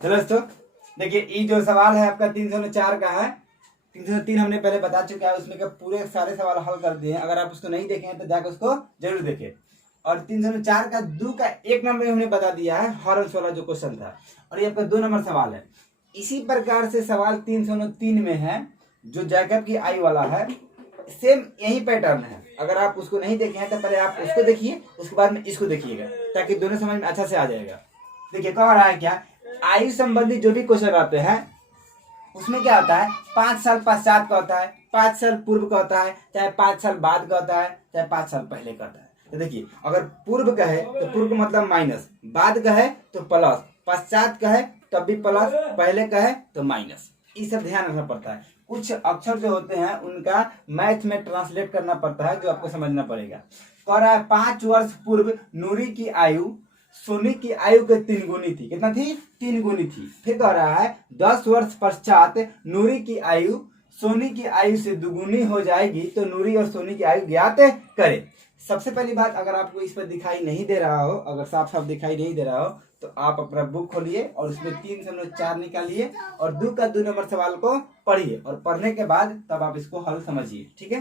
चलो दोस्तों देखिए, ये जो सवाल है आपका 304 का है। 303 हमने पहले बता चुका है, उसमें के पूरे सारे सवाल हल कर दिए हैं। अगर आप उसको नहीं देखे हैं तो जाकर उसको जरूर देखें। और 304 का 2 का 1 नंबर हमने बता दिया है, हॉर्न्स वाला जो क्वेश्चन था। और ये आपका 2 नंबर सवाल है। इसी प्रकार से सवाल 303 में है, जो जैकब की आई वाला है, सेम यही पैटर्न है। अगर आप उसको नहीं देखे हैं तो पहले आप उसको देखिए, उसके बाद में इसको देखिएगा, ताकि दोनों समझ में अच्छा से आ जाएगा। देखिए कह रहा है क्या, आयु संबंधी जो भी क्वेश्चन आते हैं उसमें क्या होता है, 5 साल पश्चात का होता है, 5 साल पूर्व का होता है, चाहे 5 साल बाद का होता है, चाहे 5 साल पहले का होता है। तो देखिए, अगर पूर्व का है तो पूर्व का मतलब माइनस, बाद का है तो प्लस, पश्चात का है तब भी प्लस, पहले का है तो माइनस। ये सब ध्यान रखना पड़ता है। कुछ अक्षर जो होते हैं उनका मैथ में ट्रांसलेट करना पड़ता है, जो आपको समझना पड़ेगा। कह रहा है 5 वर्ष पूर्व नूरी की आयु सोनी की आयु के 3 गुनी थी। कितना थी? 3 गुनी थी। फिर कह रहा है 10 वर्ष पश्चात नूरी की आयु सोनी की आयु से दुगुनी हो जाएगी, तो नूरी और सोनी की आयु ज्ञात करें। सबसे पहली बात, अगर आपको इस पर दिखाई नहीं दे रहा हो, अगर साफ साफ दिखाई नहीं दे रहा हो, तो आप अपना बुक खोलिए और उसमें 304 निकालिए और 2 का 2 नंबर सवाल को पढ़िए, और पढ़ने के बाद तब आप इसको हल समझिए। ठीक है।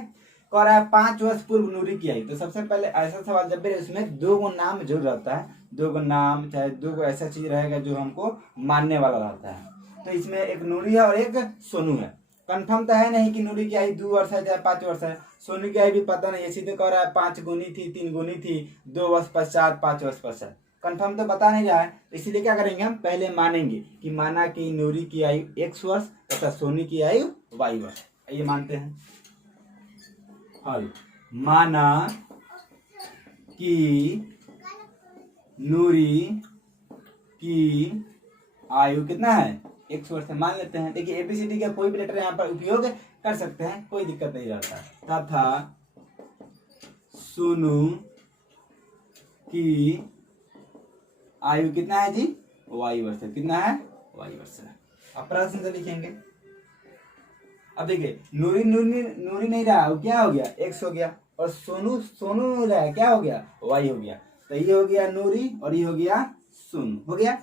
कह रहा है 5 वर्ष पूर्व नूरी की आयु। तो सबसे पहले ऐसा सवाल जब भी उसमें 2 गो नाम जरूर रहता है, 2 गो नाम, चाहे 2 गो ऐसा चीज रहेगा जो हमको मानने वाला रहता है। तो इसमें एक नूरी है और एक सोनू है। कंफर्म तो है नहीं कि नूरी की आयु 2 वर्ष है चाहे 5 वर्ष है, सोनू की आयु भी पता नहीं है। सीधे कह रहा है 5 गुनी थी, 3 गुनी थी, 2 वर्ष पश्चात, 5 वर्ष पश्चात। कंफर्म तो बता नहीं रहा है, इसीलिए क्या करेंगे, हम पहले मानेंगे कि माना कि नूरी की आयु x वर्ष तथा सोनी की आयु y वर्ष। ये मानते हैं। हल, माना कि नूरी की आयु कितना है, x वर्ष से मान लेते हैं। देखिए एबीसीडी का कोई भी लेटर यहाँ पर उपयोग कर सकते हैं, कोई दिक्कत नहीं रहता। तथा सोनू की आयु कितना है जी, y वर्ष। कितना है, y वर्ष। अब प्रश्न से लिखेंगे। अब देखिए नूरी नूरी नूरी नहीं रहा, वो क्या हो गया, x हो गया, और सोनू सोनू नहीं रहा, क्या हो गया, y हो गया। तो ये हो गया नूरी और ये हो गया सोनू, हो गया।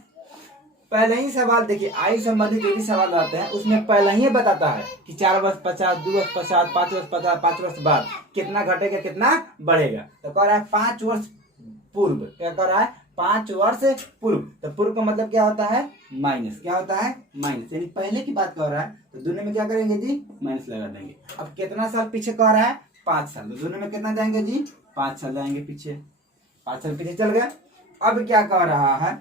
पहले ही सवाल देखिए, आयु संबंधी जो भी सवाल आते हैं उसमें पहले ही बताता है कि 4 वर्ष पश्चात, 2 वर्ष पश्चात, 5 वर्ष पश्चात, 5 वर्ष बाद कितना घटेगा कितना बढ़ेगा। तो कह रहा है 5 वर्ष पूर्व, क्या कह रहा है, 5 वर्ष पूर्व। तो पूर्व का मतलब क्या होता है, माइनस। क्या होता है, माइनस, यानी पहले की बात कह रहा है। तो दोनों में क्या करेंगे जी, माइनस लगा देंगे। अब कितना साल पीछे कह रहा है, 5 साल। तो दोनों में कितना जाएंगे जी, 5 साल जाएंगे पीछे। 5 साल पीछे चल गए। अब क्या कह रहा है,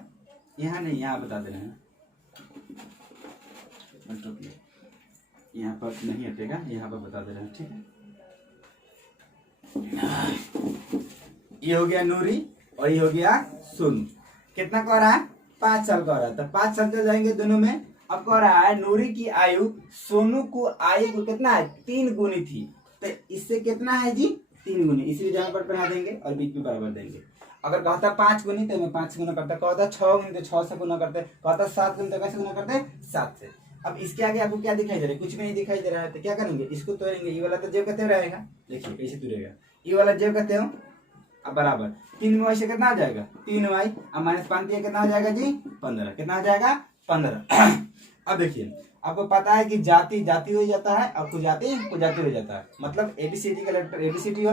यहाँ नहीं, यहाँ बता दे रहे हैं, यहाँ पर नहीं हटेगा, यहाँ पर बता दे रहे हैं। ठीक है। ये हो गया नूरी और ये हो गया सोनू। कितना कह रहा है, 5 साल कह रहा है। तो 5 साल चल जाएंगे दोनों में। अब कह रहा है नूरी की आयु सोनू को आयु को कितना है, 3 गुनी थी। तो इससे कितना है जी, 3 गुनी, इसलिए जहां पर बना देंगे और बीच में बराबर देंगे। अगर कहता 5 गुनी तो मैं 5 से गुना करता, कहता 6 गुनी तो 6 से गुना करते, कहता 7 गुनी तो कैसे गुना करते, 7 से। अब इसके आगे आपको क्या दिखाई दे रहा है, कुछ भी नहीं दिखाई दे रहा है। तो क्या करेंगे, इसको तोड़ेंगे। ये वाला तो जेब कहते रहेगा, देखिए कैसे तोड़ेगा, ये वाला जेब कहते हो। अब बराबर 3 वाई से कितना आ जाएगा, 3 वाई, अब -5 दिया कितना हो जाएगा जी, 15। कितना हो जाएगा, 15। अब देखिए आपको पता है कि जाति जाति हो जाता है और कुजाति कुजाति हो जाता है। मतलब एबीसीडी का लेटर एबीसीडी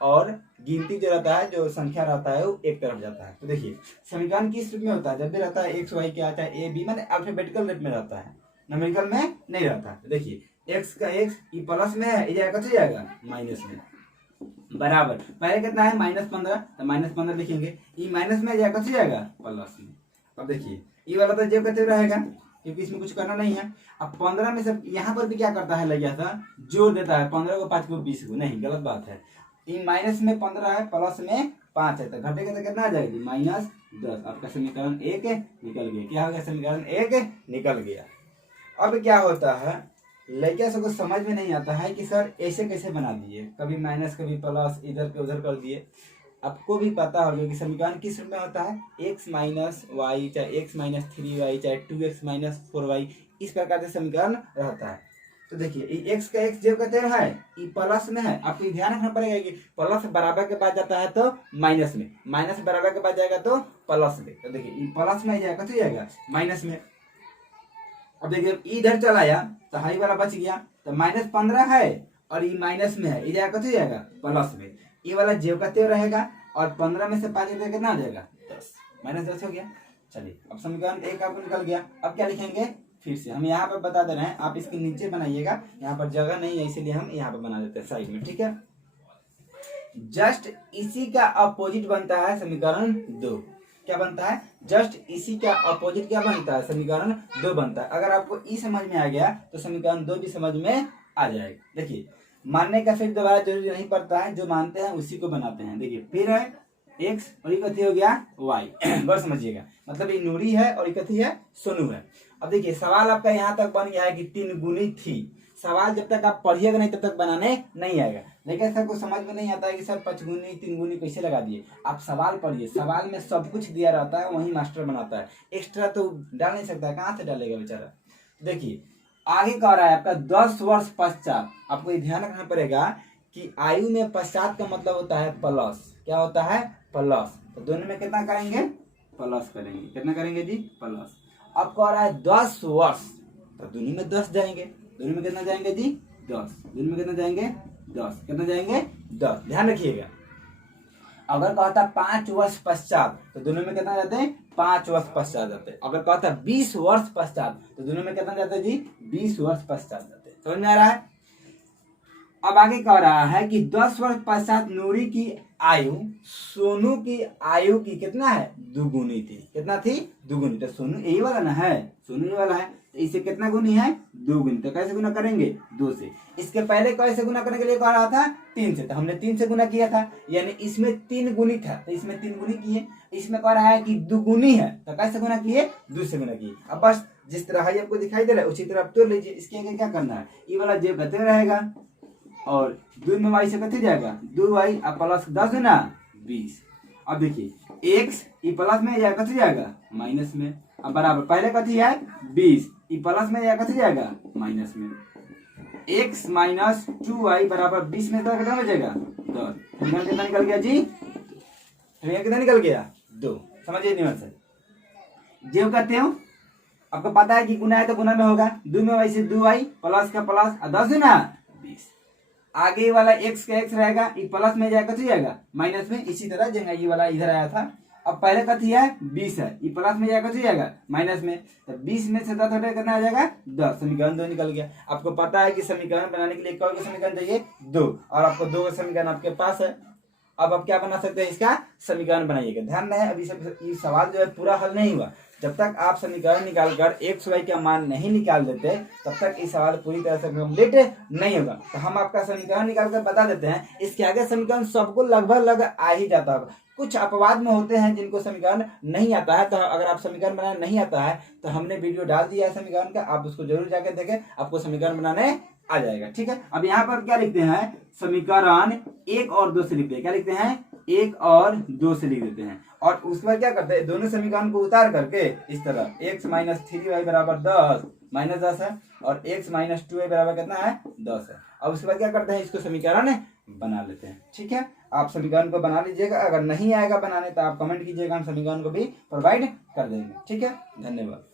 और गिनती जो रहता है, जो संख्या रहता है वो एक तरफ जाता है। तो देखिए समीकरण किस रूप में होता है, जब भी रहता है एक्स वाई क्या आता है, ए बी, मतलब अल्फाबेटिकल रेट में रहता है, न्यूमेरिकल में नहीं रहता। तो देखिए एक्स का एक्स ये प्लस में है, ये जाएगा तो जाएगा माइनस में, बराबर। पहले कितना है, -15, तो -15 लिखेंगे। ये माइनस में जाएगा तो जाएगा प्लस में। अब देखिए ये वाला तो जब कहते रहेगा, क्योंकि इसमें कुछ करना नहीं है। अब 15 में से यहाँ पर भी क्या करता है, लग था जोड़ देता है, 15 को 5 को 20 को, नहीं गलत बात है। ये माइनस में 15 है, प्लस में 5 है, तो घटेगा तो कितना आ जाएगी, -10। आपका समीकरण 1 निकल गया। क्या हो गया, समीकरण 1 निकल गया। अब क्या होता है, लड़किया सबको समझ में नहीं आता है कि सर ऐसे कैसे बना दिए, कभी माइनस कभी प्लस, इधर के उधर कर दिए। आपको भी पता होगा कि समीकरण किस रूप में होता है, x माइनस वाई, चाहे x माइनस 3y, चाहे 2x माइनस 4y, इस प्रकार से समीकरण रहता है। तो देखिए ये x का x जो कहते हैं ये प्लस में है। आपको ध्यान रखना पड़ेगा कि प्लस बराबर के बाद जाता है तो माइनस में, माइनस बराबर के बाद जाएगा तो प्लस में। तो देखिए ये प्लस में जाएगा तो जाएगा माइनस में। अब देखिए इधर चला आया तो हाई वाला बच गया, तो -15 है और ये माइनस में है, ये जाएगा कथी जाएगा प्लस में, ये वाला जेब का त्यों रहेगा और 15 में से 5 कितना हो जाएगा 10, -10 हो गया। चलिए अब समीकरण 1 आपको निकल गया। अब क्या लिखेंगे फिर से हम यहाँ पर बता दे रहे हैं, आप इसके नीचे बनाइएगा, यहाँ पर जगह नहीं है इसीलिए हम यहाँ पर बना देते हैं साइड में, ठीक है। जस्ट इसी का अपोजिट बनता है समीकरण 2। क्या बनता है? जस्ट इसी का अपोजिट क्या बनता है? समीकरण 2 बनता है। अगर आपको ई समझ में आ गया तो समीकरण 2 भी समझ में आ जाएगा। देखिए मानने का फिर दोबारा जरूरी नहीं पड़ता है, जो मानते हैं उसी को बनाते हैं। देखिए फिर है x और ये कथी हो गया y बस समझिएगा, मतलब ये नूरी है और ये कथी है सोनू है। अब देखिए सवाल आपका यहाँ तक बन गया है कि 3 गुनी थी। सवाल जब तक आप पढ़िएगा नहीं तब तक बनाने नहीं आएगा, लेकिन सर को समझ में नहीं आता है कि सर 5 गुनी 3 गुनी कैसे लगा दिए। आप सवाल पढ़िए, सवाल में सब कुछ दिया रहता है, वही मास्टर बनाता है, एक्स्ट्रा तो डाल नहीं सकता है, कहाँ से डालेगा बेचारा। देखिए आगे कह रहा है आपका 10 वर्ष पश्चात। आपको ये ध्यान रखना पड़ेगा कि आयु में पश्चात का मतलब होता है प्लस। क्या होता है? प्लस। तो दोनों में कितना करेंगे? प्लस करेंगे। कितना करेंगे जी? प्लस। अब कह रहा है 10 वर्ष, तो दोनों में 10 जाएंगे। दोनों में कितना जाएंगे जी? 10। दोनों में कितना जाएंगे? 10। कितना जाएंगे? 10। ध्यान रखिएगा। अगर कहता 5 वर्ष पश्चात तो दोनों में कितना जाते हैं? 5 वर्ष पश्चात जाते हैं। अगर कहता 20 वर्ष पश्चात तो दोनों में कितना जाते हैं जी? 20 वर्ष पश्चात जाते हैं। समझ में आ रहा है? अब आगे कह रहा है कि 10 वर्ष पश्चात नूरी की आयु सोनू की आयु की कितना है? दुगुनी थी। कितना थी? दुगुनी। तो सोनू यही वाला ना है, सोनू ये वाला है, तो इसे कितना गुनी है? 2 गुनी। तो कैसे गुना करेंगे? 2 से। इसके पहले कैसे गुना करने के लिए कह रहा था? 3 से, तो हमने 3 से गुना किया था, यानी इसमें 3 गुनी था तो इसमें 3 गुनी किए। इसमें कह रहा है कि दुगुनी है तो कैसे गुना किए? 2 से गुना किए। अब बस जिस तरह है आपको दिखाई दे रहा है उसी तरह आप तोड़ लीजिए। इसके आगे क्या करना है? ये वाला जेब कहते रहेगा और 2 में y से कथी जाएगा? 2y और प्लस 10 है ना 20। अब देखिए x ई प्लस में जाएगा कथी जाएगा? माइनस में। अब बराबर पहले कथी है? 20 ई प्लस में जाएगा कथी जाएगा? माइनस में। x माइनस 2y बराबर 20 में कितना बचेगा? 10। कितना निकल गया जी? कितना निकल गया? 2। समझिए नियम से जेब कहते हो, आपको पता है कि गुना है तो गुना में होगा। 2 में y से 2y प्लस का प्लस और 10 है ना 20। आगे वाला x का x रहेगा, ये प्लस में जाएगा तो जाएगा माइनस में। इसी तरह जगह ये वाला इधर आया था। अब पहले कथी है? 20 है, ये प्लस में जाएगा तो जाएगा माइनस में। तो 20 में से 10 हटा कितना आ जाएगा? 10। समीकरण 2 निकल गया। आपको पता है कि समीकरण बनाने के लिए कौन सा समीकरण चाहिए? 2, और आपको 2 का समीकरण आपके पास है। अब आप क्या बना सकते हैं? इसका समीकरण बनाइएगा। ध्यान रहे अभी ये सवाल जो है पूरा हल नहीं हुआ। जब तक आप समीकरण निकालकर x y का मान नहीं निकाल देते तब तक ये सवाल पूरी तरह से कंप्लीट नहीं होगा। तो हम आपका समीकरण निकालकर बता देते हैं। इसके आगे समीकरण सबको लगभग आ ही जाता होगा। कुछ अपवाद में होते हैं जिनको समीकरण नहीं आता है। तो अगर आप समीकरण बनाने नहीं आता है तो हमने वीडियो डाल दिया है समीकरण का, आप उसको जरूर जाके देखें, आपको समीकरण बनाने आ जाएगा। ठीक है। अब यहाँ पर क्या लिखते हैं? समीकरण 1 और 2 से लिखते हैं। क्या लिखते हैं? 1 और 2 से लिख देते हैं। और उसके बाद क्या करते हैं? दोनों समीकरण को उतार करके इस तरह x माइनस 3y बराबर 10 माइनस 10 है और x माइनस 2y बराबर कितना है? 10 है। अब उसके बाद क्या करते हैं? इसको समीकरण बना लेते हैं। ठीक है। आप समीकरण को बना लीजिएगा। अगर नहीं आएगा बनाने तो आप कमेंट कीजिएगा, हम समीकरण को भी प्रोवाइड कर देंगे। ठीक है। धन्यवाद।